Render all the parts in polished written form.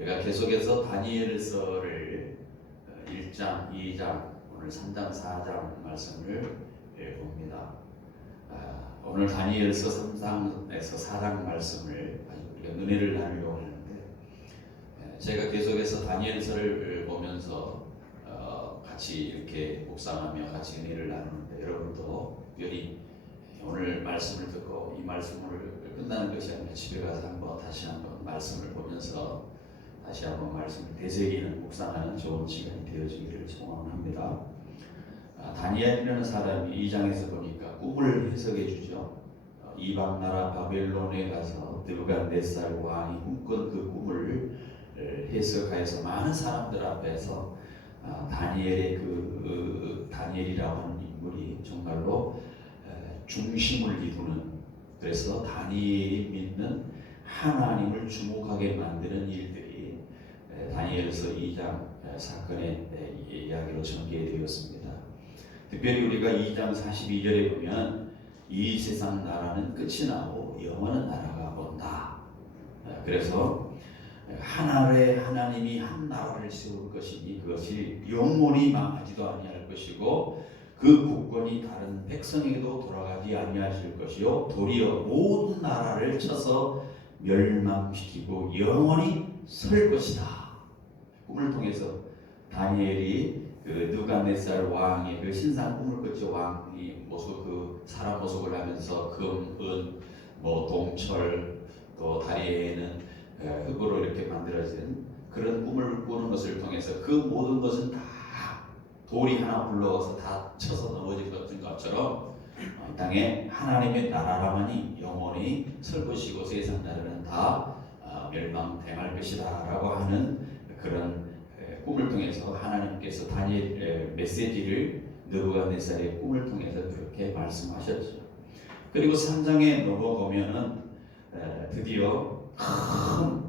우리가 계속해서 다니엘서를 1장, 2장, 오늘 3장, 4장 말씀을 봅니다. 오늘 다니엘서 3장에서 4장 말씀을 우리가 은혜를 나누려고 하는데, 제가 계속해서 다니엘서를 보면서 같이 이렇게 묵상하며 같이 은혜를 나누는데, 여러분도 특별히 오늘 말씀을 듣고 이 말씀을 끝나는 것이 아니라 집에 가서 다시 한번 말씀을 보면서 다시 한번 말씀을 되새기는 묵상하는 좋은 시간이 되어지기를 소원합니다. 다니엘이라는 사람이 2장에서 보니까 꿈을 해석해 주죠. 이방 나라 바벨론에 가서 느부갓네살 왕이 꿈꾼 그 꿈을 해석하여서 많은 사람들 앞에서 다니엘의 다니엘이라고 하는 인물이 정말로 중심을 이루는, 그래서 다니엘이 믿는 하나님을 주목하게 만드는 일들이 다니엘서 2장 사건의 이야기로 전개되었습니다. 특별히 우리가 2장 42절에 보면 이 세상 나라는 끝이 나고 영원한 나라가 온다. 그래서 하나님이 한 나라를 세울 것이니 그것이 영원히 망하지도 아니할 것이고 그 국권이 다른 백성에게도 돌아가지 아니하실 것이요 도리어 모든 나라를 쳐서 멸망시키고 영원히 설 것이다. 꿈을 통해서 다니엘이 느부갓네살 왕의 그 신상 꿈을 꿨죠. 왕이 모습, 사람 모습을 하면서 금, 은, 동철, 또 다리에는 흙으로 이렇게 만들어진 그런 꿈을 꾸는 것을 통해서 그 모든 것은 다 돌이 하나 굴러가서 다 쳐서 넘어질 것처럼 이 땅에 하나님의 나라라만이 영원히 설 것이고 세상 나라는 다 멸망당할 것이다 라고 하는 그런 꿈을 통해서 하나님께서 다니엘 메시지를 느부갓네살의 꿈을 통해서 그렇게 말씀하셨죠. 그리고 3장에 넘어가면은 드디어 큰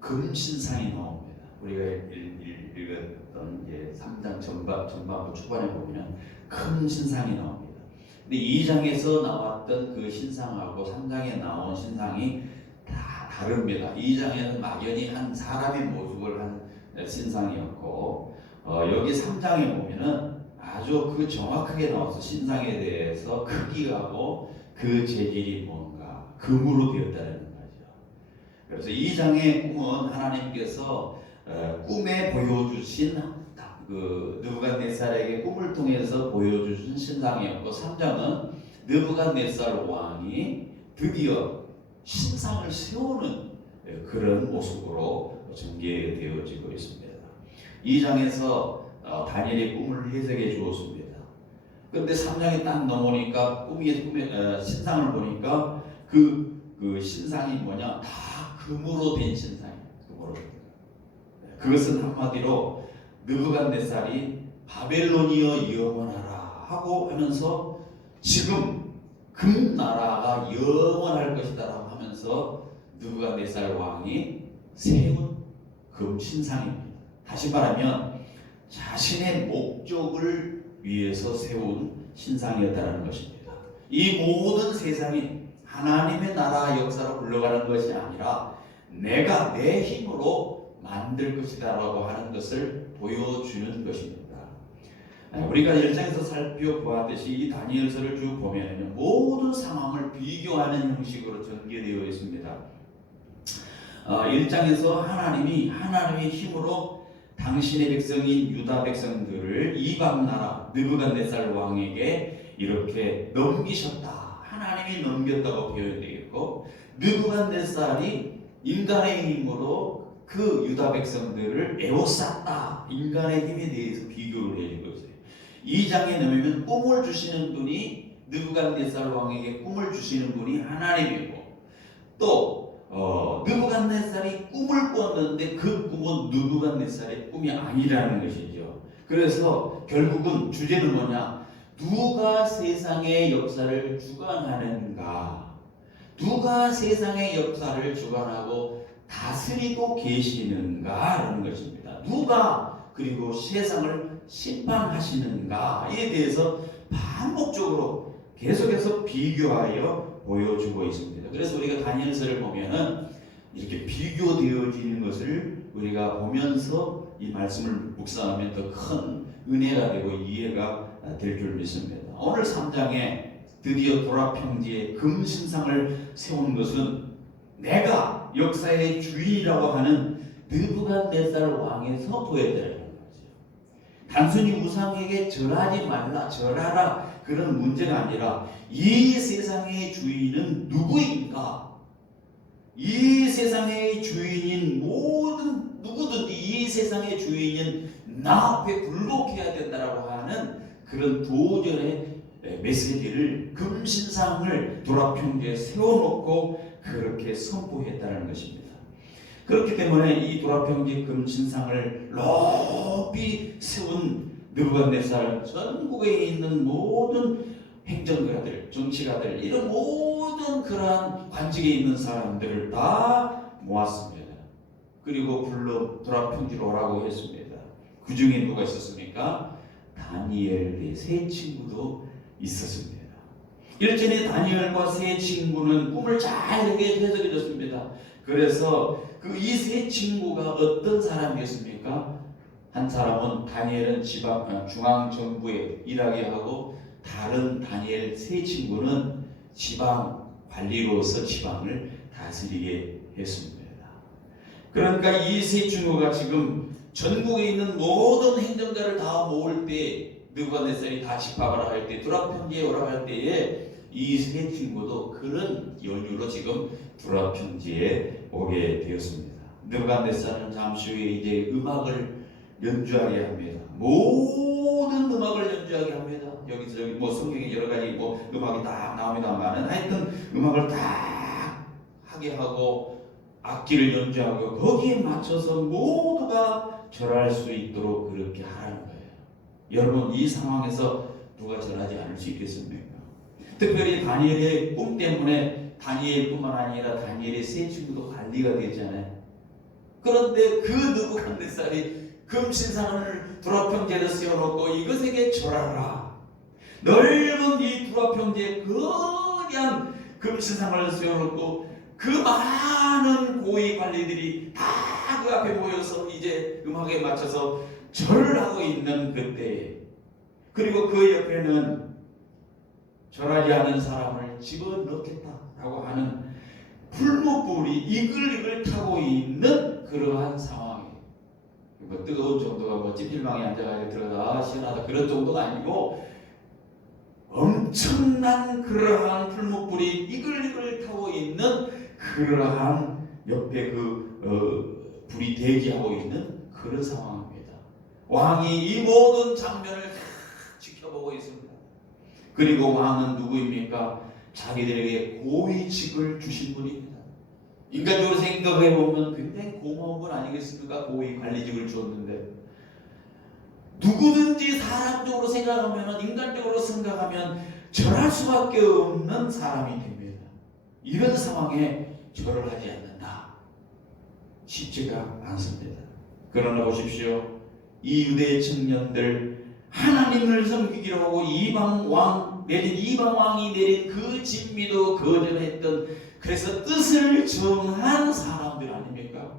금신상이 나옵니다. 우리가 읽었던 3장 전반부 초반에 보면 큰 신상이 나옵니다. 근데 2장에서 나왔던 그 신상하고 3장에 나온 신상이 다 다릅니다. 2장에는 막연히 한 사람의 모습을 한 신상이었고, 여기 3장에 보면은 아주 정확하게 나와서 신상에 대해서 크기하고 그 재질이 뭔가 금으로 되었다는 거죠. 그래서 2장의 꿈은 하나님께서 꿈에 보여주신 느부갓네살에게 꿈을 통해서 보여주신 신상이었고, 3장은 느부갓네살 왕이 드디어 신상을 세우는 그런 모습으로 전개되어지고 있습니다. 2장에서 다니엘의 꿈을 해석해 주었습니다. 그런데 3장에 딱 넘어오니까 신상을 보니까 그 신상이 뭐냐? 다 금으로 된 신상이에요. 금으로. 그것은 한마디로 느부갓네살이 바벨론이여 영원하라 하고 하면서 지금 금나라가 영원할 것이다 하면서 느부갓네살 왕이 세운 금신상입니다. 다시 말하면 자신의 목적을 위해서 세운 신상이었다는 것입니다. 이 모든 세상이 하나님의 나라 역사로 흘러가는 것이 아니라 내가 내 힘으로 만들 것이다 라고 하는 것을 보여주는 것입니다. 우리가 1장에서 살펴보았듯이 이 다니엘서를 쭉 보면 모든 상황을 비교하는 형식으로 전개되어 있습니다. 1장에서 하나님의 힘으로 당신의 백성인 유다 백성들을 이방 나라 느부갓네살 왕에게 이렇게 넘기셨다. 하나님이 넘겼다고 표현되겠고, 느부갓네살이 인간의 힘으로 그 유다 백성들을 에워쌌다. 인간의 힘에 대해서 비교를 해주고 있어요. 2장에 넘으면 꿈을 주시는 분이 느부갓네살 왕에게 꿈을 주시는 분이 하나님이고, 또 느부갓네살이 꿈을 꿨는데 그 꿈은 느부갓네살의 꿈이 아니라는 것이죠. 그래서 결국은 주제는 뭐냐? 누가 세상의 역사를 주관하는가? 누가 세상의 역사를 주관하고 다스리고 계시는가라는 것입니다. 누가 그리고 세상을 심판하시는가에 대해서 반복적으로 계속해서 비교하여 보여주고 있습니다. 그래서 우리가 다니엘서를 보면은 이렇게 비교되어지는 것을 우리가 보면서 이 말씀을 묵상하면 더 큰 은혜가 되고 이해가 될 줄 믿습니다. 오늘 3장에 드디어 도라평지에 금신상을 세운 것은 내가 역사의 주인이라고 하는 느부갓네살 왕에서 보여드리는 거죠. 단순히 우상에게 절하지 말라, 절하라 그런 문제가 아니라 이 세상의 주인은 누구인가? 이 세상의 주인인 모든 누구든지 이 세상의 주인은 나 앞에 굴복해야 된다라고 하는 그런 도전의 메시지를 금신상을 도라평지에 세워놓고 그렇게 선포했다는 것입니다. 그렇기 때문에 이 도라평지 금신상을 높이 세운 느부갓네살 전국에 있는 모든 행정가들, 정치가들 이런 모든 그러한 관직에 있는 사람들을 다 모았습니다. 그리고 불러 도라평지로 오라고 했습니다. 그 중에 누가 있었습니까? 다니엘의 세 친구도 있었습니다. 일전에 다니엘과 세 친구는 꿈을 잘 해석해 줬습니다. 그래서 그 이 세 친구가 어떤 사람이었습니까? 한 사람은 다니엘은 중앙 정부에 일하게 하고 다른 다니엘 세 친구는 지방 관리로서 지방을 다스리게 했습니다. 그러니까 이 세 친구가 지금 전국에 있는 모든 행정가를 다 모을 때 느부갓네살이 다 집합을 할 때 도라평지에 오라고 할 때에 이 세 친구도 그런 연유로 지금 도라평지에 오게 되었습니다. 느부갓네살은 잠시 후에 이제 음악을 연주하게 합니다. 모든 음악을 연주하게 합니다. 여기서 저기 뭐 성경에 여러 가지 뭐 음악이 딱 나옵니다만은 하여튼 음악을 딱 하게 하고 악기를 연주하고 거기에 맞춰서 모두가 절할 수 있도록 그렇게 하라는 거예요. 여러분 이 상황에서 누가 절하지 않을 수 있겠습니까? 특별히 다니엘의 꿈 때문에 다니엘뿐만 아니라 다니엘의 세 친구도 관리가 되잖아요. 그런데 그 느부갓네살이 금신상을 도라평지에 세워놓고 이것에게 절하라. 넓은 이 도라평지에 거대한 금신상을 세워놓고 그 많은 고위 관리들이 다 그 앞에 모여서 이제 음악에 맞춰서 절을 하고 있는 그때에 그리고 그 옆에는 절하지 않은 사람을 집어넣겠다라고 하는 풀무불이 이글이글 타고 있는 그러한 상황이에요. 뭐 뜨거운 정도가 뭐 찜질방에 앉아가지고 들어가 시원하다 그런 정도가 아니고 엄청난 그러한 풀무불이 이글이글 타고 있는 그러한 옆에 불이 대기하고 있는 그런 상황입니다. 왕이 이 모든 장면을 다 지켜보고 있습니다. 그리고 왕은 누구입니까? 자기들에게 고위직을 주신 분입니다. 인간적으로 생각해 보면 굉장히 고마운 분 아니겠습니까? 고위 관리직을 줬는데 누구든지 사람적으로 생각하면 인간적으로 생각하면 절할 수밖에 없는 사람이 됩니다. 이런 상황에 절을 하지 않는다. 쉽지가 않습니다. 그러나 보십시오. 이 유대 청년들 하나님을 섬기기로 하고 이방 왕이 내린 그 진미도 거절했던 그래서 뜻을 정한 사람들 아닙니까?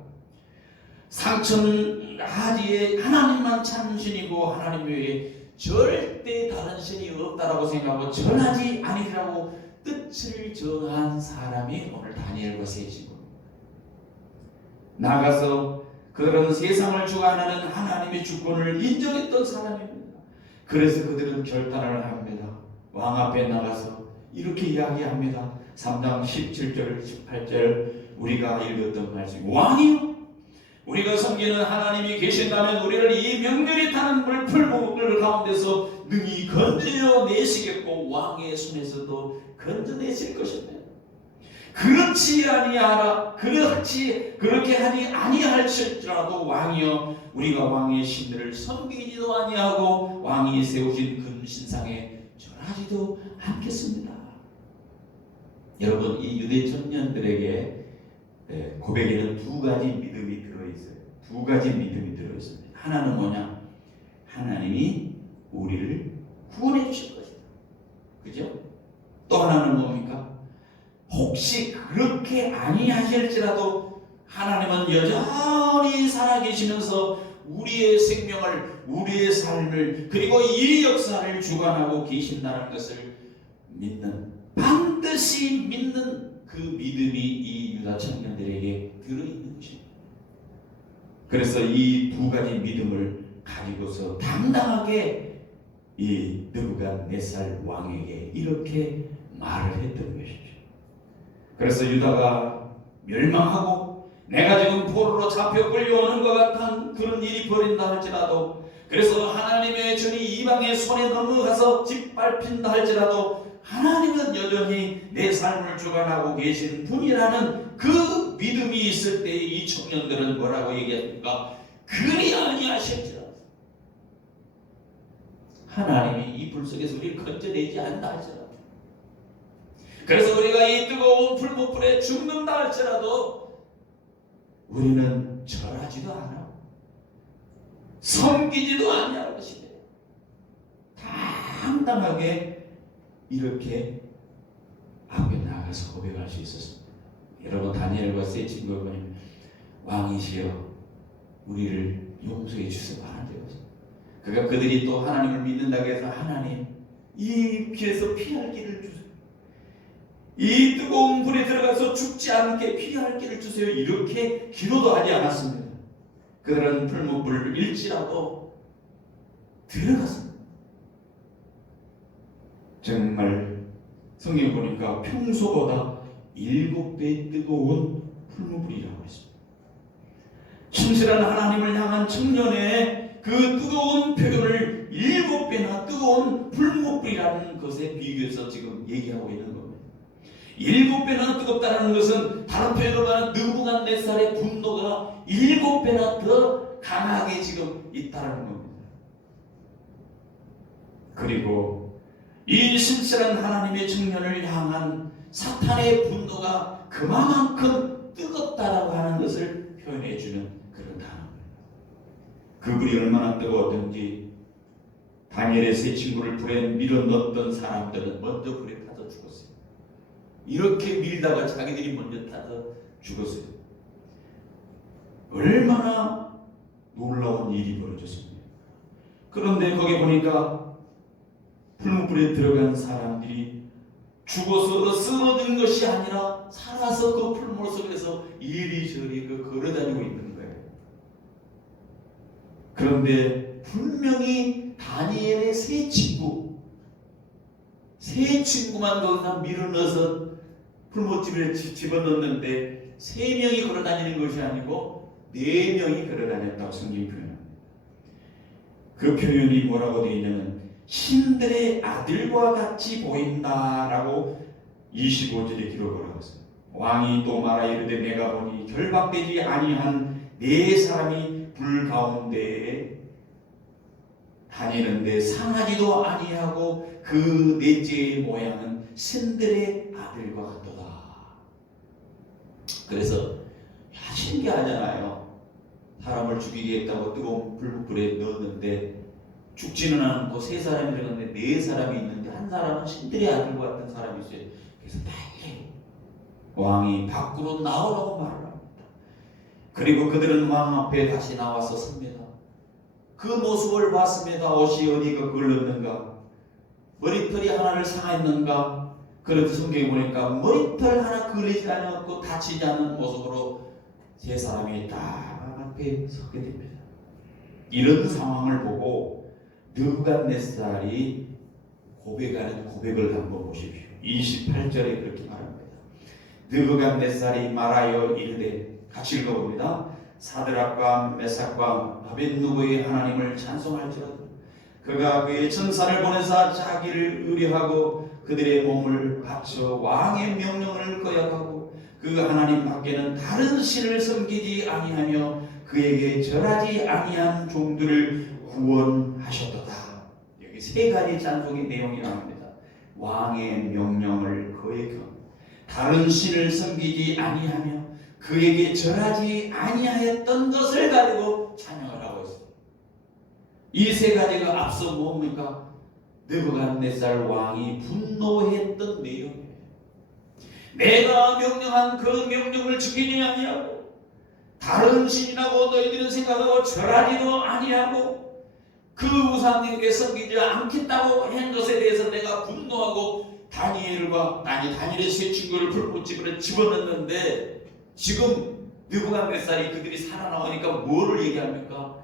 상천하지에 하나님만 참 신이고 하나님 외에 절대 다른 신이 없다라고 생각하고 절하지 아니라고 뜻을 정한 사람이 오늘 다니엘과 세 친구입니다. 나가서 그들은 세상을 주관하는 하나님의 주권을 인정했던 사람입니다. 그래서 그들은 결단을 합니다. 왕 앞에 나가서 이렇게 이야기합니다. 3장 17절 18절 우리가 읽었던 말씀. 왕이요 우리가 섬기는 하나님이 계신다면 우리를 이 명렬히 타는 풀무불 가운데서 능히 건져내 내시겠고 왕의 손에서도 건져내실 것입니다. 그렇지 아니하라 그렇게 하니 아니할지라도 왕이여 우리가 왕의 신들을 섬기지도 아니하고 왕이 세우신 금신상에 절하지도 않겠습니다. 여러분 이 유대 청년들에게 고백에는 두 가지 믿음이 들어있어요. 두 가지 믿음이 들어있습니다. 하나는 뭐냐? 하나님이 우리를 구원해 주실 것이다. 그죠? 또 하나는 뭡니까? 혹시 그렇게 아니하실지라도 하나님은 여전히 살아계시면서 우리의 생명을, 우리의 삶을, 그리고 이 역사를 주관하고 계신다는 것을 믿는, 반드시 믿는 그 믿음이 이 유다 청년들에게 들어있는 것입니다. 그래서 이 두 가지 믿음을 가지고서 당당하게 이 느부갓네살 왕에게 이렇게 말을 했던 것이죠. 그래서 유다가 멸망하고 내가 지금 포로로 잡혀 끌려오는 것 같은 그런 일이 벌인다 할지라도, 그래서 하나님의 전이 이방의 손에 넘어가서 짓밟힌다 할지라도 하나님은 여전히 내 삶을 주관하고 계신 분이라는 그 믿음이 있을 때 이 청년들은 뭐라고 얘기합니까? 그리 아니하실지라도 하나님이 이 불 속에서 우리를 건져내지 않는다 할지라도, 그래서 우리가 이 뜨거운 불못불에 죽는다 할지라도 우리는 절하지도 않아, 섬기지도 아니할 것이래. 당당하게 이렇게 앞에 나가서 고백할 수 있었습니다. 여러분, 다니엘과 세 친구가 보면 왕이시여 우리를 용서해 주세요 하는 데였어요. 그가 그들이 또 하나님을 믿는다고 해서 하나님 이 길에서 피할 길을 주세요, 이 뜨거운 불에 들어가서 죽지 않게 피할 길을 주세요, 이렇게 기도도 하지 않았습니다. 그들은 풀무불 일지라도 들어갔습니다. 정말 성경 보니까 평소보다 7배 뜨거운 풀무불이라고 했습니다. 신실한 하나님을 향한 청년의 그 뜨거운 표현을 7배나 뜨거운 풀무불이라는 것에 비교해서 지금 얘기하고 있는 겁니다. 7배나 뜨겁다는 것은 다른 표현으로 말하면 느부갓네살의 분노가 7배나 더 강하게 지금 있다는 겁니다. 그리고 이 신실한 하나님의 청년을 향한 사탄의 분노가 그만큼 뜨겁다라고 하는 것을 표현해 주는 그런 단어입니다. 그불이 얼마나 뜨거웠던지 다니엘의 세 친구를 불에 밀어 넣었던 사람들은 먼저 불에 타서 죽었어요. 이렇게 밀다가 자기들이 먼저 타서 죽었어요. 얼마나 놀라운 일이 벌어졌습니까? 그런데 거기 보니까 풀무불에 들어간 사람들이 죽어서 쓰러진 것이 아니라 살아서 그 풀물 속에서 이리저리 걸어다니고 있는 거예요. 그런데 분명히 다니엘의 세 친구만 거기다 밀어넣어서 풀무집에 집어넣는데 3명이 걸어다니는 것이 아니고 4명이 걸어다녔다고 성경이 표현합니다. 그 표현이 뭐라고 되어 있냐면 신들의 아들과 같이 보인다라고 25절에 기록을 하고 있습니다. 왕이 또 말하 이르되 내가 보니 결박되지 아니한 4사람이 불 가운데에 다니는데 상하지도 아니하고 그 넷째의 모양은 신들의 아들과 같도다. 그래서 신기하잖아요. 사람을 죽이겠다고 뜨거운 불에 넣었는데 죽지는 않고 3사람이 들어갔는데 4사람이 있는데 한 사람은 신들의 아들과 같은 사람이 있어요. 그래서 빨리 왕이 밖으로 나오라고 말을 합니다. 그리고 그들은 왕 앞에 다시 나와서 섭니다. 그 모습을 봤습니다. 옷이 어디가 걸렸는가, 머리털이 하나를 상했는가. 그래도 성경에 보니까 머리털 하나 걸리지 않았고 다치지 않는 모습으로 3사람이 딱 앞에 서게 됩니다. 이런 상황을 보고 느부갓네살이 고백하는 고백을 한번 보십시오. 28절에 그렇게 말합니다. 느부갓네살이 말하여 이르되, 같이 읽어봅니다. 사드락과 메삭과 아벳느고의 하나님을 찬송할지라도 그가 그의 천사를 보내사 자기를 의뢰하고 그들의 몸을 바쳐 왕의 명령을 거역하고 그 하나님 밖에는 다른 신을 섬기지 아니하며 그에게 절하지 아니한 종들을 구원하셨도다. 여기 3가지 찬송의 내용이 나옵니다. 왕의 명령을 거역하고 다른 신을 섬기지 아니하며 그에게 절하지 아니하였던 것을 가지고 찬양을 하고 있습니다. 이 3가지가 앞서 뭡니까? 느부갓네살 왕이 분노했던 내용이에요. 내가 명령한 그 명령을 지키지 아니하고 다른 신이라고 너희들은 생각하고 절하지도 아니하고 그 우상님께 섬기지 않겠다고 한 것에 대해서 내가 분노하고 다니엘의 세 친구를 불꽃집으로 집어넣는데 지금 느부갓네살이 그들이 살아나오니까 뭐를 얘기합니까?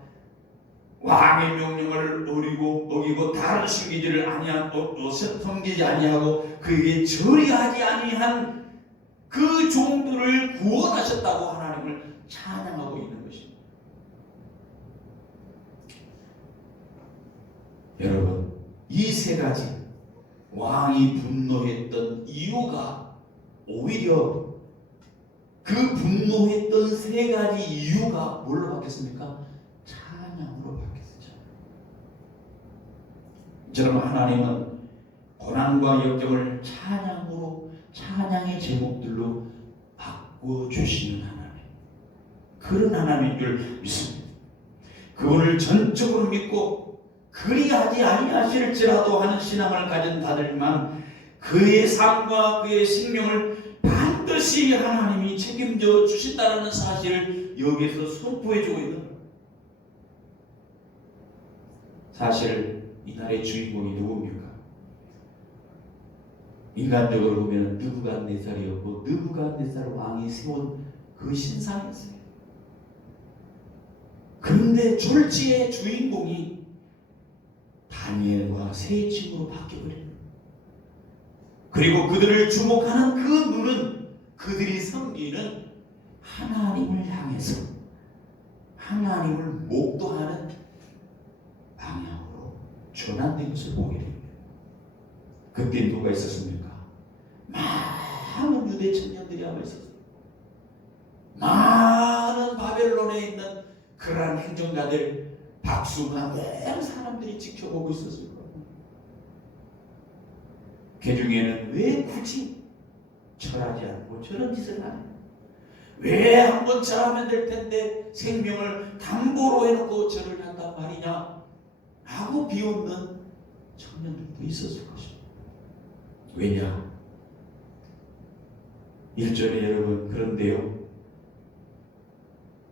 왕의 명령을 어기고 다른 신기지를 섬기지 아니하고 그에게 절의하지 아니한 그 종들을 구원하셨다고 하나님을 찬양하고 있는 것입니다. 여러분, 이 세 가지 왕이 분노했던 이유가 오히려 그 분노했던 세 가지 이유가 뭘로 바뀌었습니까? 찬양으로 바뀌었죠. 여러분, 하나님은 고난과 역경을 찬양의 제목들로 바꿔주시는 하나님, 그런 하나님인 줄 믿습니다. 그분을 전적으로 믿고 그리하지 아니하실지라도 하는 신앙을 가진 자들만 그의 삶과 그의 생명을 반드시 하나님이 책임져 주신다는 사실을 여기서 선포해주고 있는 거예요. 사실 이날의 주인공이 누굽니까? 인간적으로 보면 느부갓네살이었고 느부갓네살 왕이 세운 그 신상이었어요. 그런데 졸지의 주인공이 다니엘과 세 친구로 바뀌어버립니다. 그리고 그들을 주목하는 그 눈은 그들이 섬기는 하나님을 향해서 하나님을 목도하는 방향으로 전환된 것을 보게 됩니다. 그때 누가 있었습니까? 많은 유대 청년들이 아마 있었어요. 많은 바벨론에 있는 그러한 행정가들, 박수나 모든 사람들이 지켜보고 있었을 겁니다. 그 중에는 왜 굳이 절하지 않고 저런 짓을 하냐? 왜 한번 절하면 될 텐데 생명을 담보로 해놓고 절을 한단 말이냐? 라고 비웃는 청년들도 있었을 것입니다. 왜냐? 1절에 여러분, 그런데요,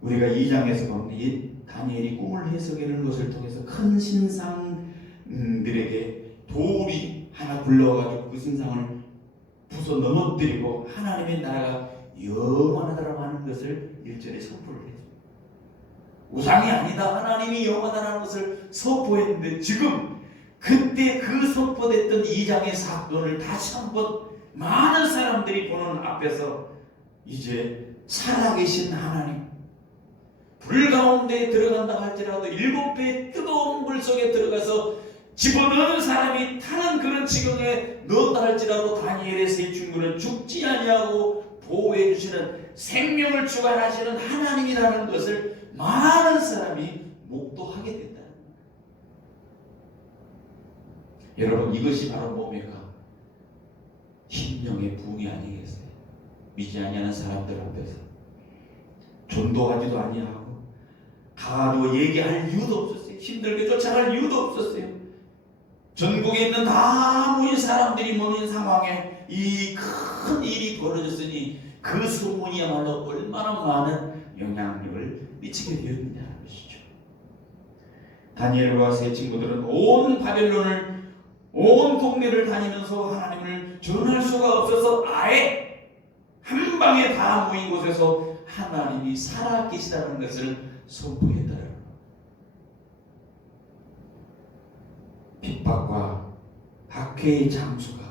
우리가 2장에서 보면 이 다니엘이 꿈을 해석하는 것을 통해서 큰 신상들에게 돌이 하나 굴러가지고 그 신상을 부숴 넘어뜨리고 하나님의 나라가 영원하다라고 하는 것을 1절에 선포를 했죠. 우상이 아니다, 하나님이 영원하다는 것을 선포했는데 지금 그때 그 선포됐던 2장의 사건을 다시 한번 많은 사람들이 보는 앞에서 이제 살아계신 하나님, 불 가운데 들어간다 할지라도 7배의 뜨거운 물 속에 들어가서 집어넣은 사람이 타는 그런 지경에 넣었다 할지라도 다니엘의 세 친구는 죽지 아니하고 보호해 주시는 생명을 주관하시는 하나님이라는 것을 많은 사람이 목도하게 된다는 거예요. 여러분, 이것이 바로 뭡니까? 심령의 부흥이 아니겠어요? 믿지 아니하는 사람들 앞에서 전도하지도 아니하고 가가지고 얘기할 이유도 없었어요. 힘들게 쫓아갈 이유도 없었어요. 전국에 있는 다 모인 사람들이 모인 상황에 이 큰 일이 벌어졌으니 그 소문이야말로 얼마나 많은 영향력을 미치게 되었느냐는 것이죠. 다니엘과 세 친구들은 온 바벨론을, 온 동네를 다니면서 하나님을 전할 수가 없어서 아예 한 방에 다 모인 곳에서 하나님이 살아계시다는 것을 선포했다는 것. 핍박과 박해의 장소가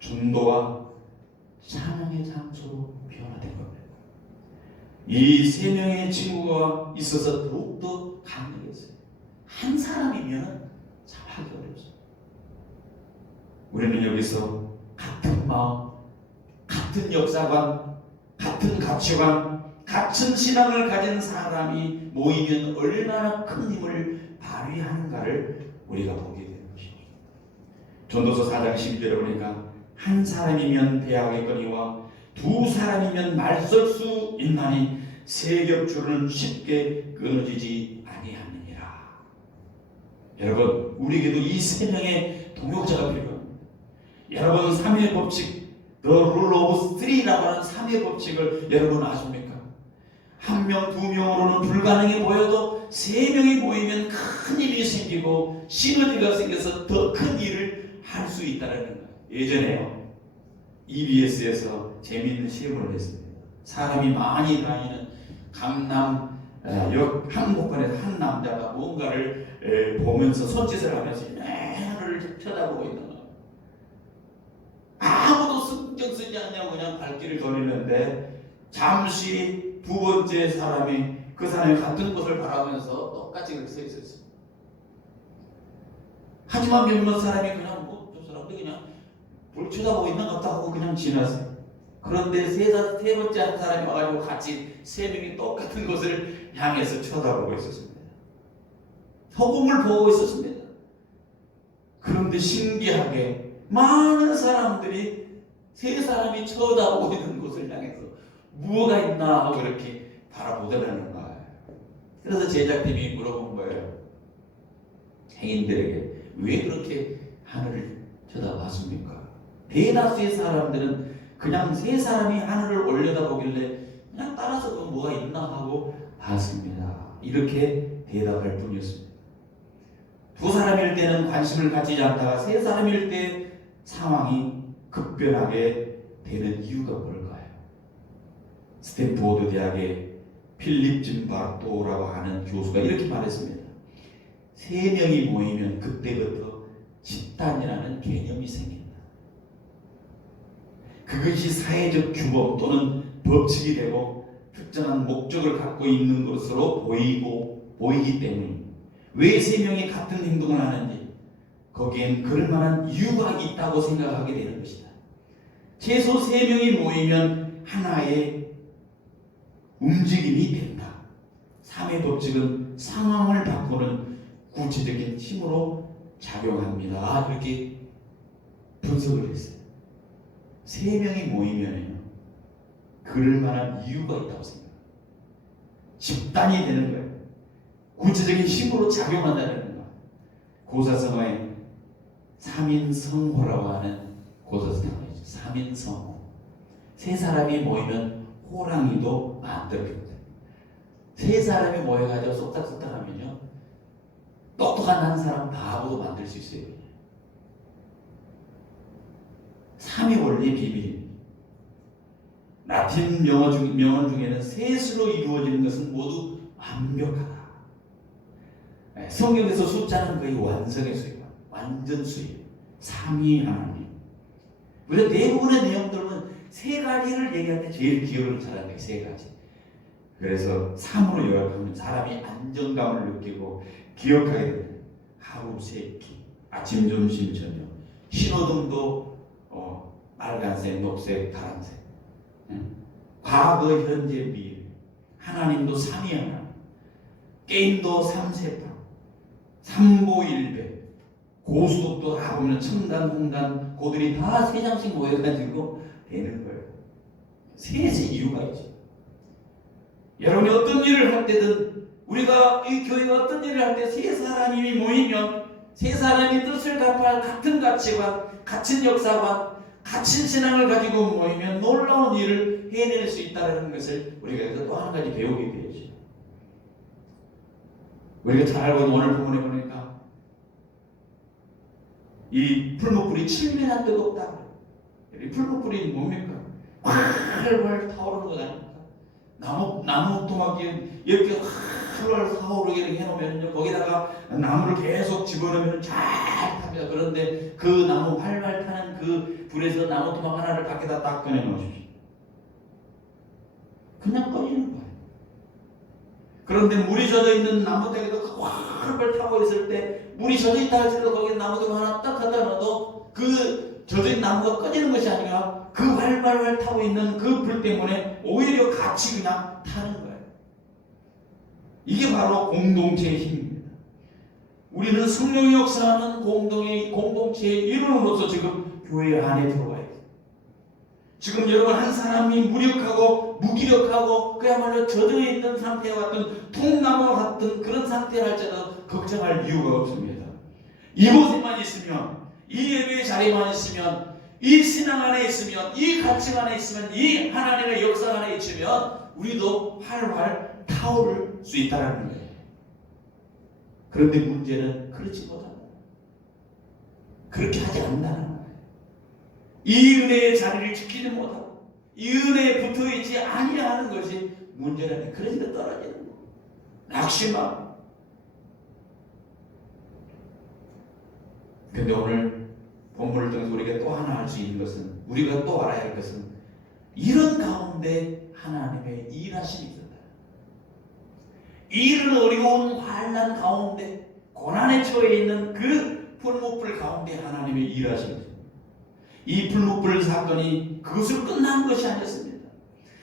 전도와 찬양의 장소로 변화된 겁니다. 이 세 명의 친구가 있어서 더욱더 강력했어요. 한 사람이면 참 하기 어렵죠. 우리는 여기서 같은 마음, 같은 역사관, 같은 가치관, 같은 신앙을 가진 사람이 모이면 얼마나 큰 힘을 발휘하는가를 우리가 보게 되는 것입니다. 전도서 4장 12절에 보니까 한 사람이면 배하겠거니와 두 사람이면 말설 수 있나니 세 겹줄은 쉽게 끊어지지 아니하느니라. 여러분, 우리에게도 이 세 명의 동역자가 필요합니다. 여러분, 3의 법칙, The Rule of Three라고 하는 3의 법칙을 여러분 아십니까? 한 명, 두 명으로는 불가능해 보여도 세 명이 모이면 큰 일이 생기고 시너지가 생겨서 더 큰 일을 할 수 있다는 거예요. 예전에요, EBS에서 재미있는 시험을 했습니다. 사람이 많이 다니는 강남 역 한복판에서 한 남자가 뭔가를 보면서 손짓을 하면서 하늘을 쳐다보고 있는 거예요. 아무도 신경 쓰지 않냐고 그냥 발길을 돌리는데 잠시 두 번째 사람이 그 사람이 같은 곳을 바라보면서 똑같이 그렇게 서 있었어요. 하지만 몇몇 사람이 그냥 저 사람들 그냥 뭘 쳐다보고 있는 것 같다 하고 그냥 지났어요. 그런데 세 번째 한 사람이 와가지고 같이 세 명이 똑같은 곳을 향해서 쳐다보고 있었습니다. 소금을 보고 있었습니다. 그런데 신기하게 많은 사람들이 세 사람이 쳐다보고 있는 곳을 향해서 무엇가 있나 하고 그렇게 바라보더라는 거예요. 그래서 제작팀이 물어본 거예요. 행인들에게 왜 그렇게 하늘을 쳐다봤습니까? 대다수의 사람들은 그냥 세 사람이 하늘을 올려다보길래 그냥 따라서 그 뭐가 있나 하고 봤습니다. 이렇게 대답할 뿐이었습니다. 두 사람일 때는 관심을 갖지 않다가 세 사람일 때 상황이 급변하게 되는 이유가 뭘까요? 스탠포드 대학의 필립 짐바르토라고 하는 교수가 이렇게 말했습니다. 세 명이 모이면 그때부터 집단이라는 개념이 생긴다. 그것이 사회적 규범 또는 법칙이 되고 특정한 목적을 갖고 있는 것으로 보이기 때문입니다. 왜 세 명이 같은 행동을 하는지 거기엔 그럴 만한 이유가 있다고 생각하게 되는 것이다. 최소 세 명이 모이면 하나의 움직임이 된다. 3의 법칙은 상황을 바꾸는 구체적인 힘으로 작용합니다. 그렇게 분석을 했어요. 세 명이 모이면 그럴 만한 이유가 있다고 생각합니다. 집단이 되는 거예요. 구체적인 힘으로 작용한다는 거예요. 고사성어에 3인성호라고 하는 고사성어가 있죠. 3인성호. 세 사람이 모이면 호랑이도 만들어집니다. 세 사람이 모여가지고 쏙닥쏙닥 하면요, 똑똑한 한 사람 바보도 만들 수 있어요. 3의 원리의 비밀입니다. 라틴 명언 중에는 셋으로 이루어지는 것은 모두 완벽하다. 성경에서 숫자는 거의 완성의 수예요. 완전 수예요. 3위 하나님. 우리가 대부분의 내용들은 세 가지를 얘기할 때 제일 기억을 잘하는 게 세 가지. 그래서 3으로 요약하면 사람이 안정감을 느끼고 기억하게 됩니다. 하루 세 끼, 아침, 점심, 저녁. 신호등도 빨간색, 녹색, 파란색. 과거, 현재, 미래. 하나님도 3위 하나님. 게임도 3세파. 삼보일배. 고수독도 다 보면 청단, 홍단, 고들이 다 세 장씩 모여가지고 되는 거예요. 셋의 이유가 있죠. 여러분이 어떤 일을 할 때든 우리가 이 교회가 어떤 일을 할 때 세 사람이 모이면 세 사람이 뜻을 갚아 같은 가치관, 같은 역사관, 같은 신앙을 가지고 모이면 놀라운 일을 해낼 수 있다는 것을 우리가 여기서 또 한 가지 배우게 되죠. 우리가 잘 알고 있는 오늘 본문에 보니까 이 풀목불이 7배나 뜨겁다. 이 풀목불이 뭡니까? 활활 타오르는 것 아닙니까? 나무 토막이 이렇게 활활 타오르게 이렇게 해놓으면 거기다가 나무를 계속 집어넣으면 잘 탑니다. 그런데 그 나무 활활 타는 그 불에서 나무 토막 하나를 밖에다 딱 꺼내 놓으십시오. 그냥 꺼지는 거예요. 그런데 물이 젖어 있는 나무대에도 활활 타고 있을 때 물이 젖어 있다 할지라도 거기에 나무들 하나 딱 갖다 놔도 그 젖어 있는 나무가 꺼지는 것이 아니라 그 활활 타고 있는 그 불 때문에 오히려 같이 그냥 타는 거예요. 이게 바로 공동체의 힘입니다. 우리는 성령의 역사하는 공동체의 일원으로서 지금 교회 안에 들어와야 돼요. 지금 여러분 한 사람이 무력하고 무기력하고 그야말로 젖어 있는 상태와 같은 통나무와 같은 그런 상태를 할지라도 걱정할 이유가 없습니다. 이곳에만 있으면, 이 예배의 자리만 있으면, 이 신앙 안에 있으면, 이 가치관 안에 있으면, 이 하나님의 역사 안에 있으면 우리도 활활 타오를 수 있다는 거예요. 그런데 문제는 그렇지 못하고 그렇게 하지 않는다는 거예요. 이 은혜의 자리를 지키지 못하고 이 은혜에 붙어있지 아니하는 것이 문제라는, 그러니까 떨어지는 거예요. 낙심하고. 근데 오늘 본문을 통해서 우리가 또 하나 할 수 있는 것은, 우리가 또 알아야 할 것은, 이런 가운데 하나님의 일하심이 있다. 이런 어려운 환난 가운데 고난에 처해 있는 그 풀무불 가운데 하나님의 일하심이 있습니다. 이 풀무불 사건이 그것으로 끝난 것이 아니었습니다.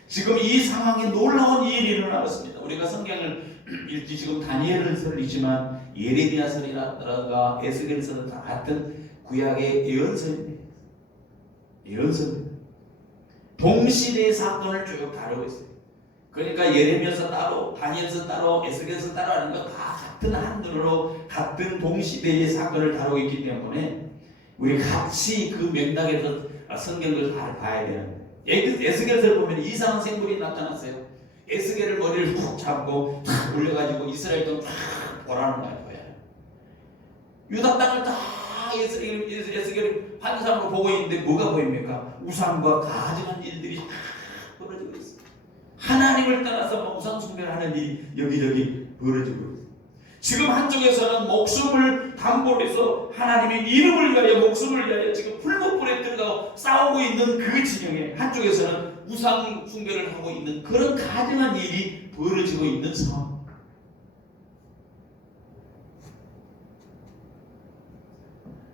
지금 이 상황에 놀라운 일이 일어나었습니다. 우리가 성경을 읽지, 지금 다니엘서를 읽지만 예레미야서라든가 에스겔서는 다 같은 구약의 예언서입니다. 예언서입니다. 동시대의 사건을 쭉 다루고 있어요. 그러니까 예레미야서 따로, 다니엘서 따로, 에스겔서 따로 하는 거 다 같은 한글로 같은 동시대의 사건을 다루고 있기 때문에 우리 같이 그 맥락에서 성경을 잘 봐야 되는 거예요. 에스겔서를 보면 이상한 생물이 나타났어요. 에스겔을 머리를 훅 잡고 탁 올려가지고 이스라엘 좀 탁 보라는 거예요. 유다 땅을 다 에스겔을 환상으로 보고 있는데 뭐가 보입니까? 우상과 가증한 일들이 다 벌어지고 있어요. 하나님을 따라서 우상 숭배를 하는 일이 여기저기 벌어지고 있어요. 지금 한쪽에서는 목숨을 담보로 해서 하나님의 이름을 위하여, 목숨을 위하여 지금 풀무불에 들어가고 싸우고 있는 그 진영에, 한쪽에서는 우상 숭배를 하고 있는 그런 가증한 일이 벌어지고 있는 상황.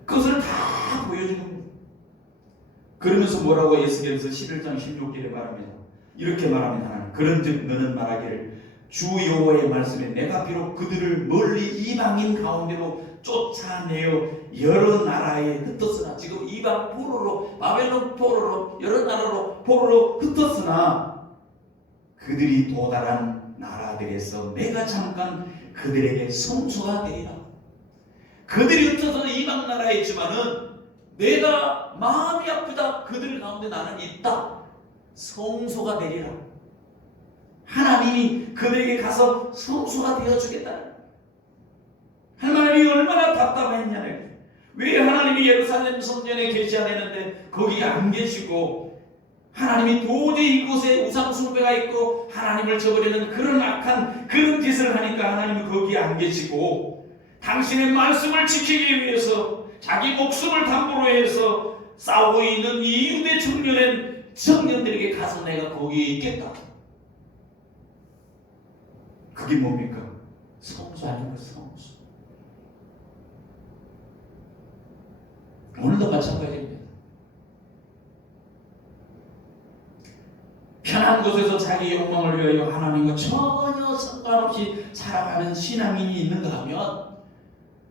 그것을 다 보여주는 겁니다. 그러면서 뭐라고 에스겔서 11장 16절에 말합니다. 이렇게 말합니다. 하나님, 그런즉 너는 말하기를 주 여호와의 말씀에 내가 비록 그들을 멀리 이방인 가운데로 쫓아내어 여러 나라에 흩었으나, 지금 이방 포로로, 바벨론 포로로, 여러 나라로 포로로 흩었으나 그들이 도달한 나라들에서 내가 잠깐 그들에게 성소가 되리라. 그들이 흩어서 이방 나라에 있지만은 내가 마음이 아프다, 그들 가운데 나는 있다, 성소가 되리라. 하나님이 그들에게 가서 성소가 되어주겠다. 하나님이 얼마나 답답했냐네. 왜 하나님이 예루살렘 성전에 계셔야 되는데 거기 안 계시고, 하나님이 도저히 이곳에 우상 숭배가 있고 하나님을 저버리는 그런 악한 그런 짓을 하니까 하나님은 거기에 안 계시고, 당신의 말씀을 지키기 위해서 자기 목숨을 담보로 해서 싸우고 있는 이 유대 청년의 청년들에게 가서 내가 거기에 있겠다. 그게 뭡니까? 성소 아닙니까? 성소. 오늘도 마찬가지입니다. 편한 곳에서 자기 욕망을 위하여 하나님과 전혀 상관없이 살아가는 신앙인이 있는가 하면,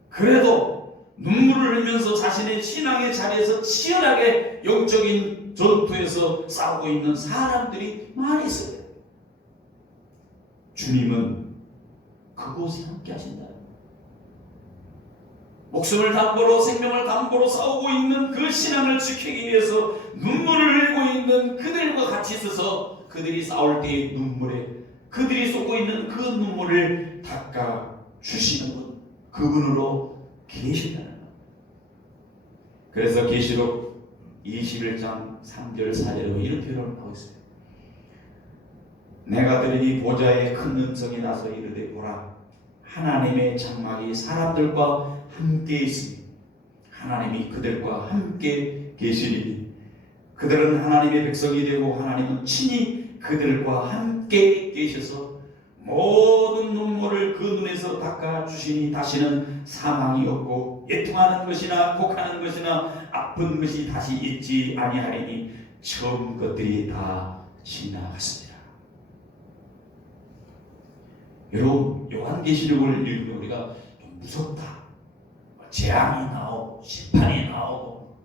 그래도 눈물을 흘리면서 자신의 신앙의 자리에서 치열하게 영적인 전투에서 싸우고 있는 사람들이 많이 있어요. 주님은 그곳에 함께 하신다. 목숨을 담보로, 생명을 담보로 싸우고 있는 그 신앙을 지키기 위해서 눈물을 흘리고 있는 그들과 같이 있어서 그들이 싸울 때의 눈물에, 그들이 쏟고 있는 그 눈물을 닦아 주시는 분, 그분으로 계신다는 것. 그래서 계시록 21장 3절 4절에 이런 표현을 하고 있어요. 내가 들으니 보좌에 큰 음성이 나서 이르되 보라, 하나님의 장막이 사람들과 함께 있으니 하나님이 그들과 함께 계시리니 그들은 하나님의 백성이 되고 하나님은 친히 그들과 함께 계셔서 모든 눈물을 그 눈에서 닦아주시니 다시는 사망이 없고 애통하는 것이나 곡하는 것이나 아픈 것이 다시 있지 아니하리니 처음 것들이 다 지나갔습니다. 여러분, 요한계시록을 읽으면 우리가 좀 무섭다, 재앙이 나오고 심판이 나오고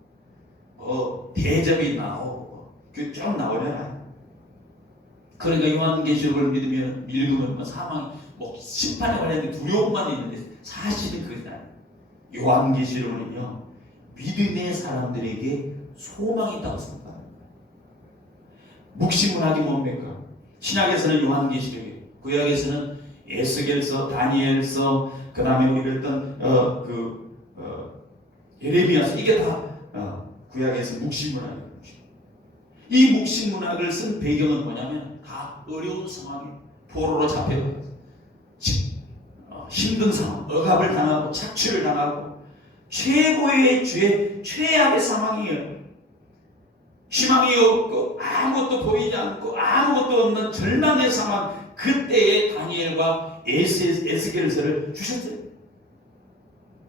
대접이 나오고 쭉 나오잖아요. 그러니까 요한계시록을 읽으면 사망, 심판에 관련된 두려움만 있는데 사실은 그것이 아니에요. 요한계시록은요, 믿음의 사람들에게 소망이 있다고 생각합니다. 묵시문학이 뭡니까? 신약에서는 요한계시록이에요. 구약에서는 에스겔서, 다니엘서, 그 다음에 우리가 했던 예레미야서, 이게 다 구약에서 묵신문학이에요. 이 묵신문학을 쓴 배경은 뭐냐면 다 어려운 상황이에요. 포로로 잡혀가고 힘든 상황, 억압을 당하고 착취를 당하고 최고의 최악의 상황이에요. 희망이 없고 아무것도 보이지 않고 아무것도 없는 절망의 상황, 그때에 다니엘과 에스겔서를 주셨어요.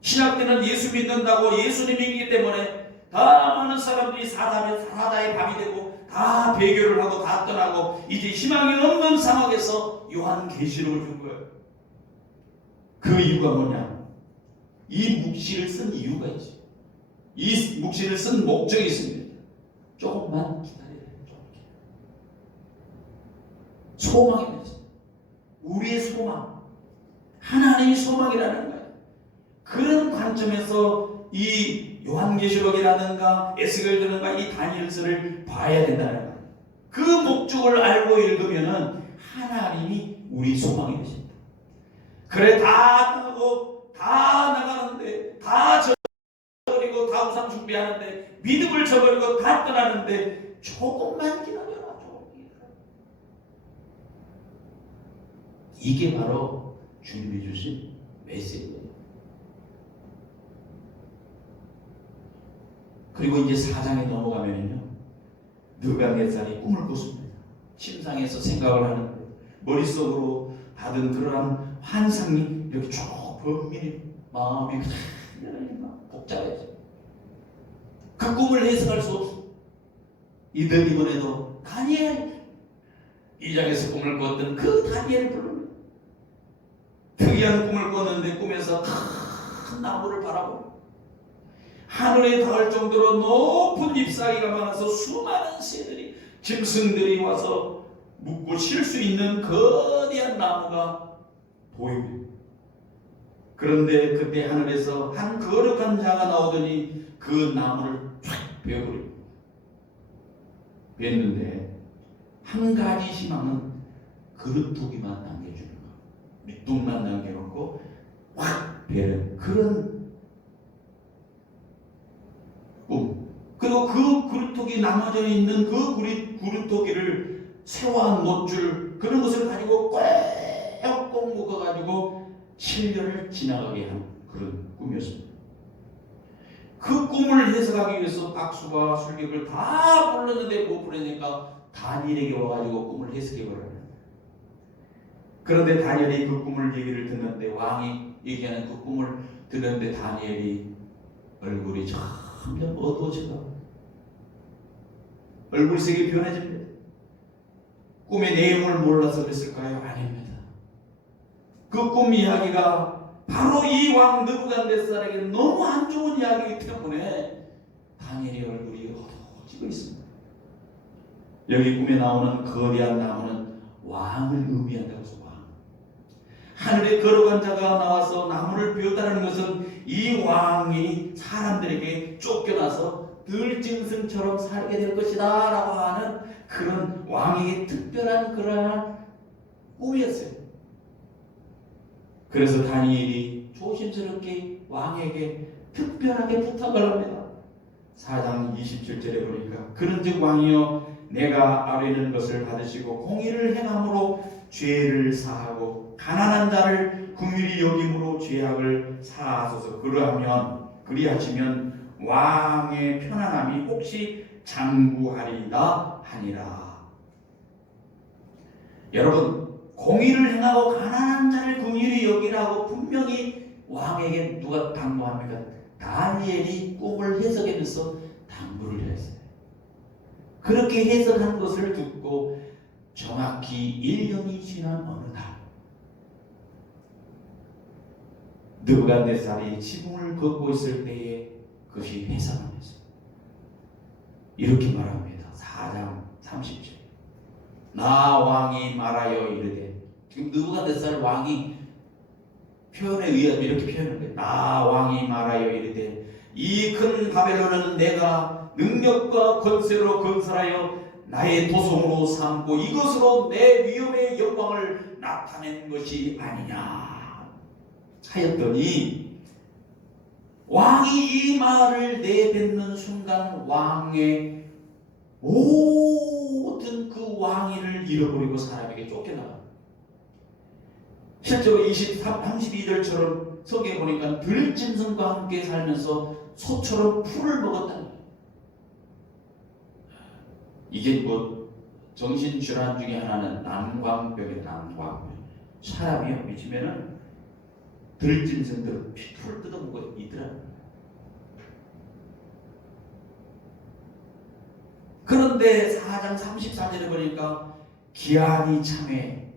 신약 때는 예수 믿는다고 예수님이기 때문에 다 많은 사람들이 사다의 밤이 되고 다 배교를 하고 다 떠나고 이제 희망이 없는 상황에서 요한계시록을 준 거예요. 그 이유가 뭐냐? 이 묵시를 쓴 이유가 있어요. 이 묵시를 쓴 목적이 있습니다. 조금만 기다려야 돼요. 소망입니다. 우리의 소망, 하나님의 소망이라는 거예요. 그런 관점에서 이 요한계시록이라든가 에스겔이라든가 이 다니엘서를 봐야 된다는 거예요. 그 목적을 알고 읽으면은 하나님이 우리 소망이 되십니다. 그래, 다 나가고 다 나가는데, 다 저버리고 다 우상 준비하는데, 믿음을 저버리고 다 떠나는데 조금만 기다려라. 이게 바로 주님이 주신 메시지예요. 그리고 이제 4장에 넘어가면요, 느부갓네살이 꿈을 꿨습니다. 침상에서 생각을 하는 거예요. 머릿속으로 받은 그러한 환상이 이렇게 쭉 번밀히 마음이 복잡해져. 그 꿈을 해석할 수 없어. 이들 이번에도 다니엘, 2장에서 꿈을 꿨던 그 다니엘을 부릅니다. 특이한 꿈을 꿨는데 꿈에서 큰 나무를 바라보고 하늘에 닿을 정도로 높은 잎사귀가 많아서 수많은 새들이, 짐승들이 와서 묵고 쉴 수 있는 거대한 나무가 보입니다. 그런데 그때 하늘에서 한 거룩한 자가 나오더니 그 나무를 쫙 베어버립니다. 베었는데 한 가지 희망은 그릇토기만 남겨주는 거, 밑둥만 남겨놓고 확 베는 그런 꿈. 그리고 그 그릇토기 남아져 있는 그 그릇토기를 새와 못줄 그런 것을 가지고 꼭 묶어가지고 7년을 지나가게 한 그런 꿈이었습니다. 그 꿈을 해석하기 위해서 박수와 술객을 다 불렀는데 못 부르니까 다니엘에게 와가지고 꿈을 해석해버려요. 그런데 다니엘이 그 꿈을 얘기를 듣는데, 왕이 얘기하는 그 꿈을 듣는데 다니엘이 얼굴이 점점 어두워져가 얼굴색이 변해집니다. 꿈의 내용을 몰라서 그랬을까요? 아닙니다. 그 꿈 이야기가 바로 이 왕 느부갓네살에게 너무 안 좋은 이야기이기 때문에 다니엘의 얼굴이 어두워지고 있습니다. 여기 꿈에 나오는 거대한 나무는 왕을 의미한다고 해서 왕. 하늘에 거룩한 자가 나와서 나무를 베었다는 것은 이 왕이 사람들에게 쫓겨나서 들짐승처럼 살게 될 것이다 라고 하는 그런 왕에게 특별한 그러한 꿈이었어요. 그래서 다니엘이 조심스럽게 왕에게 특별하게 부탁을 합니다. 4장 27절에 보니까, 그런즉 왕이여, 내가 아뢰는 것을 받으시고 공의를 행함으로 죄를 사하고 가난한 자를 긍휼히 여김으로 죄악을 사하소서. 그리하시면 왕의 편안함이 혹시 장구하리이다 하니라. 여러분, 공의를 행하고 가난한 자를 긍휼히 여기라고 분명히 왕에게 누가 당부합니까? 다니엘이 꿈을 해석하면서 당부를 했어요. 그렇게 해석한 것을 듣고 정확히 1년이 지난 어느 날, 느부갓네살이 지붕을 걷고 있을 때에 그것이 해석하면서 이렇게 말합니다. 4장 30절. 나 왕이 말하여 이르되, 지금 느부갓네살 왕이 표현에 의하면 이렇게 표현을 해요. 나 왕이 말하여 이르되, 이 큰 바벨론은 내가 능력과 권세로 건설하여 나의 도성으로 삼고 이것으로 내 위엄의 영광을 나타낸 것이 아니냐 하였더니, 왕이 이 말을 내뱉는 순간 왕의 모든 그 왕위를 잃어버리고 사람에게 쫓겨나가. 실제로 32절처럼 성경에 보니까 들짐승과 함께 살면서 소처럼 풀을 먹었다는 거예요. 이게 뭐 정신질환 중에 하나는 난광병이에요. 난광병. 사람이요 미치면은 들짐승들은 풀을 뜯어먹고 있더라고요. 그런데 4장 34절에 보니까 기한이 참해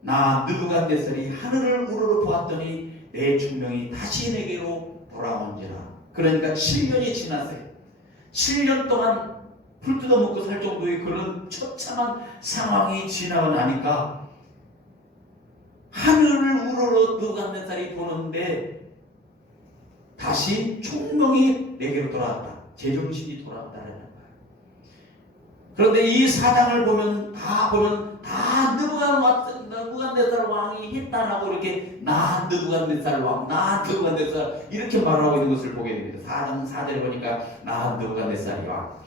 나 느부갓네살이 하늘을 우러러 보았더니 내 충명이 다시 내게로 돌아온지라. 그러니까 7년이 지났어요. 7년 동안 풀 뜯어먹고 살 정도의 그런 처참한 상황이 지나고 나니까 하늘을 우러러 느부갓네살이 보는데 다시 총명이 내게로 돌아왔다. 제정신이 돌아왔다는 거예요. 그런데 이 사장을 보면 다 느부갓네살 왕이 했다라고 이렇게 나 느부갓네살 왕, 나 느부갓네살 이렇게 말하고 있는 것을 보게 됩니다. 4장 4절에 보니까 나 느부갓네살이 왕,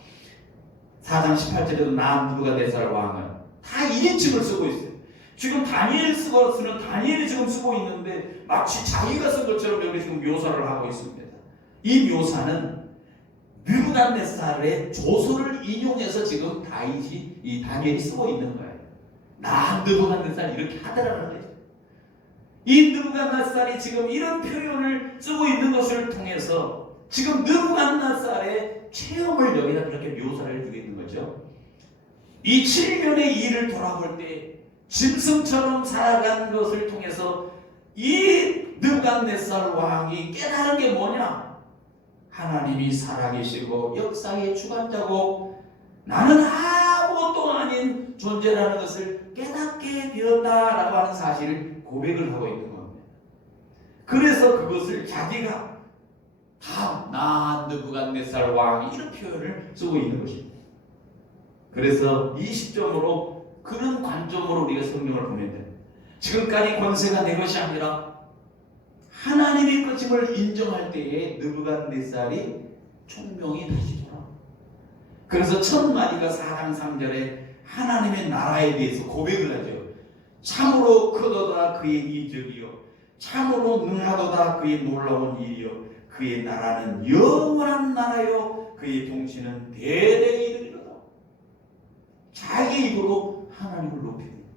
4장 18절에도 나 느부갓네살 왕은 다 1인칭을 쓰고 있어요. 지금 다니엘 쓰는 다니엘이 지금 쓰고 있는데 마치 자기가 쓴 것처럼 여기 지금 묘사를 하고 있습니다. 이 묘사는 느부갓네살의 조서를 인용해서 지금 이 다니엘이 쓰고 있는 거예요. 나 느부갓네살 이렇게 하더라는 거예요. 이 느부갓네살이 지금 이런 표현을 쓰고 있는 것을 통해서 지금 느부갓네살의 체험을 여기다 그렇게 묘사를 주고 있는 거죠. 이 7년의 일을 돌아볼 때 짐승처럼 살아간 것을 통해서 이 느부갓네살 왕이 깨달은 게 뭐냐? 하나님이 살아계시고 역사의 주관자고 나는 아무것도 아닌 존재라는 것을 깨닫게 되었다라고 하는 사실을 고백을 하고 있는 겁니다. 그래서 그것을 자기가 다 나 느부갓네살 왕이 이런 표현을 쓰고 있는 것입니다. 그래서 20점으로 그런 관점으로 우리가 성경을 보면 됩니다. 지금까지 권세가 내 것이 아니라 하나님의 것임을 인정할 때에 느부갓네살이 총명이 다시 돌아옵니다. 그래서 첫 마디가 4장 3절에 하나님의 나라에 대해서 고백을 하죠. 참으로 크도다 그의 이적이요 참으로 능하도다 그의 놀라운 일이요 그의 나라는 영원한 나라요 그의 통치는 대대에 이르리로다. 자기 입으로 하나님을 높입니다.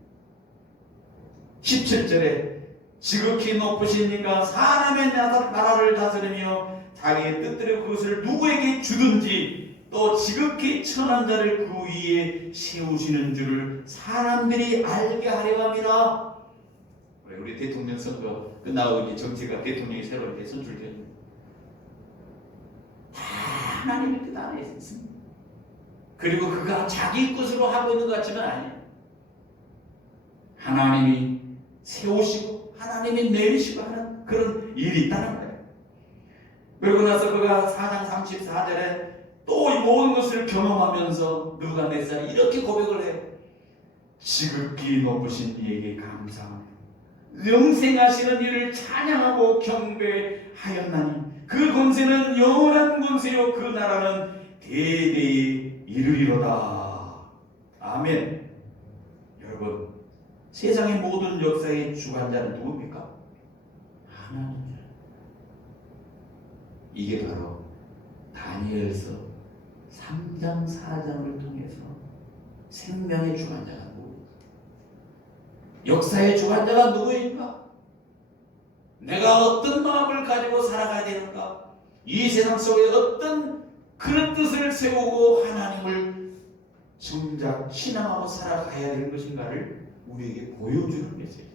17절에 지극히 높으신 이가 사람의 나라를 다스리며 자기의 뜻대로 그것을 누구에게 주든지 또 지극히 천한 자를 그 위에 세우시는 줄을 사람들이 알게 하려 함이라. 우리 대통령 선거 끝나고 이제 정치가 대통령이 새로 이렇게 선출되는 다 하나님의 뜻 안에 있습니다. 그리고 그가 자기 것으로 하고 있는 것 같지만 아니에요. 하나님이 세우시고 하나님이 내리시고 하는 그런 일이 있다는 거예요. 그리고 나서 그가 4장 34절에 또 이 모든 것을 경험하면서 느부갓네살이 이렇게 고백을 해요. 지극히 높으신 이에게 감사하며 영생하시는 이를 찬양하고 경배하였나니 그 권세는 영원한 권세요 그 나라는 대대에 이르리로다. 아멘. 여러분, 세상의 모든 역사의 주관자는 누굽니까? 하나님이에요. 이게 바로 다니엘서 3장 4장을 통해서 생명의 주관자가 누구입니까? 역사의 주관자가 누구입니까? 내가 어떤 마음을 가지고 살아가야 되는가? 이 세상 속에 어떤 그런 뜻을 세우고 하나님을 정작 신앙하고 살아가야 되는 것인가를 우리에게 보여주는 메시지.